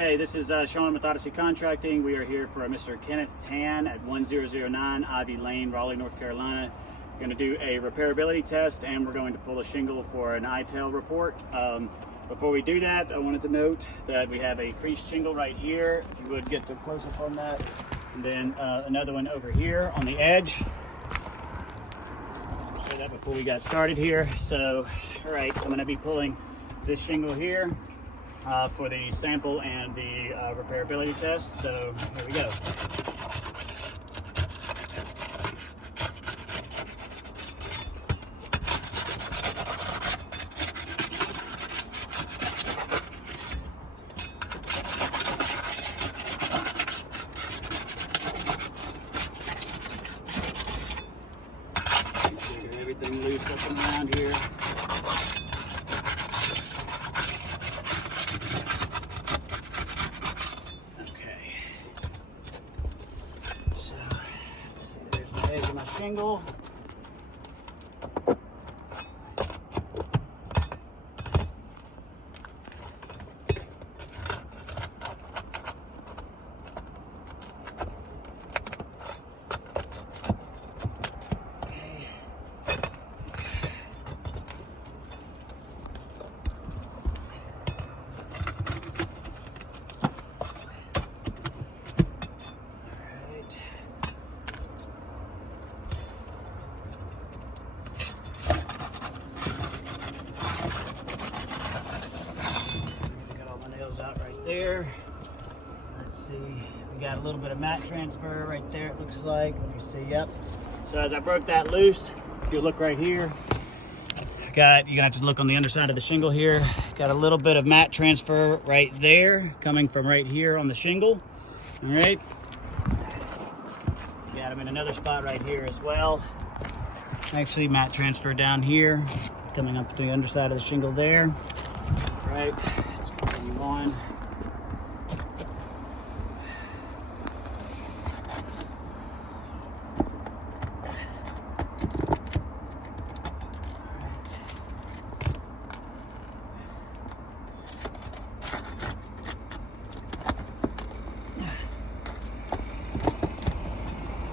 Okay, this is Sean with Odyssey Contracting. We are here for Mr. Kenneth Tan at 1009 Ivy Lane, Raleigh, North Carolina. We're going to do a repairability test and we're going to pull a shingle for an ITEL report. Before we do that, I wanted to note that we have a creased shingle right here. If you would get the close up on that. And then another one over here on the edge. I'll show that before we got started here. So, all right, I'm going to be pulling this shingle here for the sample and the repairability test. So here we go. Get everything loose up and around here. Edge of my shingle. Out right there. Let's see, we got a little bit of mat transfer right there, it looks like. Let me see. Yep. So as I broke that loose, if you look right here, you're gonna have to look on the underside of the shingle here. Got a little bit of mat transfer right there coming from right here on the shingle. All right, got them in another spot right here as well. Actually, mat transfer down here coming up to the underside of the shingle there. All right, on.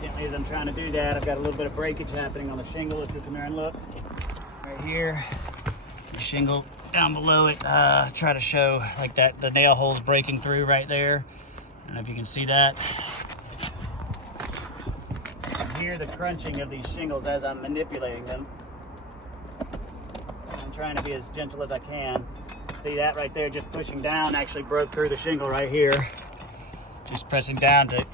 Gently as I'm trying to do that, I've got a little bit of breakage happening on the shingle. If you come here and look right here, the shingle down below it, try to show like that the nail hole's breaking through right there. I don't know if you can see that. You can hear the crunching of these shingles as I'm manipulating them. I'm trying to be as gentle as I can. See that right there, just pushing down actually broke through the shingle right here. Just pressing down to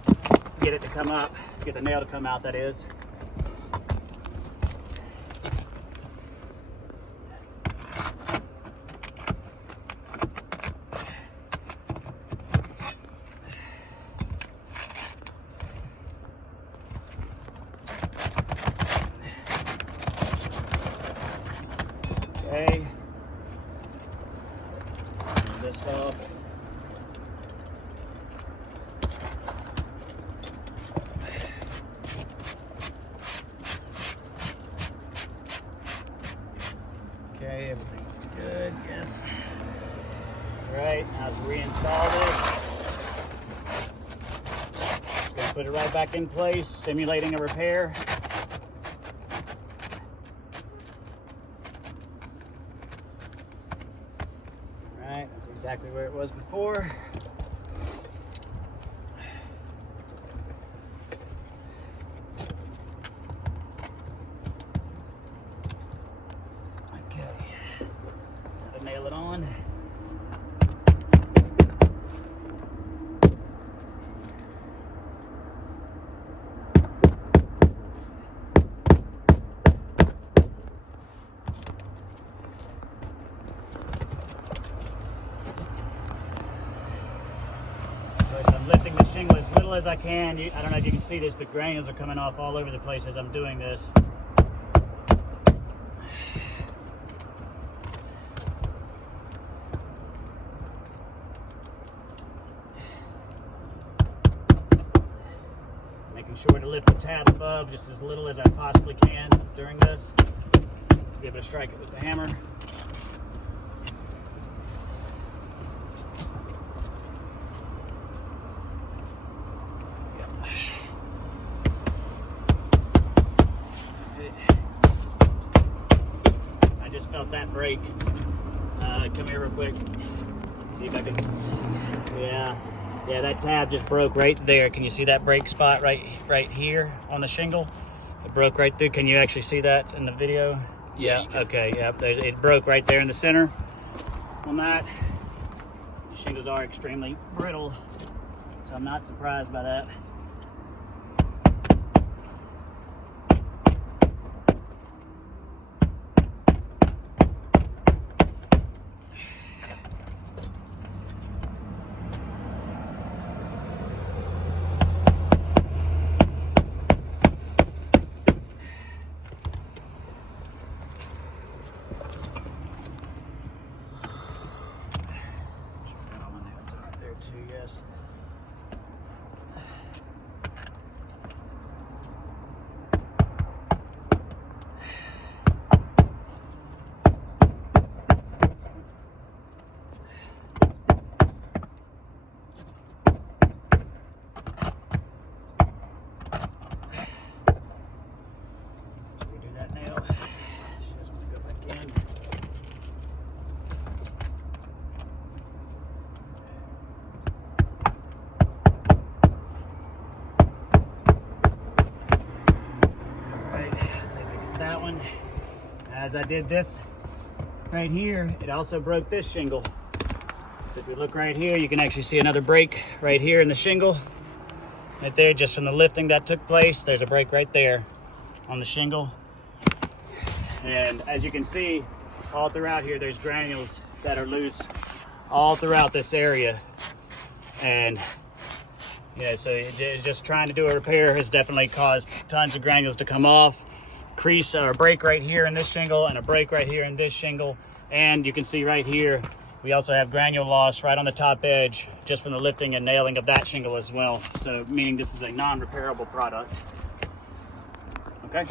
get it to come up, get the nail to come out, that is. Okay, turn this off. Okay, everything's good, yes. All right, now let's reinstall this. Just gonna put it right back in place, simulating a repair. Right, that's exactly where it was before. Okay, now to nail it on. I'm lifting the shingle as little as I can. I don't know if you can see this, but granules are coming off all over the place as I'm doing this. Making sure to lift the tab above just as little as I possibly can during this, to be able to strike it with the hammer. felt that break. Come here real quick. Let's see if I can. Yeah, that tab just broke right there. Can you see that break spot right here on the shingle? It broke right through. Can you actually see that in the video? Yeah. Okay. Yeah. It broke right there in the center. On that, the shingles are extremely brittle, so I'm not surprised by that. Too, yes. So we do that now. She doesn't want to go back in. That one, as I did this right here, it also broke this shingle. So if you look right here, you can actually see another break right here in the shingle. Right there, just from the lifting that took place, there's a break right there on the shingle. And as you can see, all throughout here, there's granules that are loose all throughout this area. And yeah, so just trying to do a repair has definitely caused tons of granules to come off. Crease or a break right here in this shingle and a break right here in this shingle. And you can see right here, we also have granule loss right on the top edge just from the lifting and nailing of that shingle as well. So meaning this is a non-repairable product. Okay.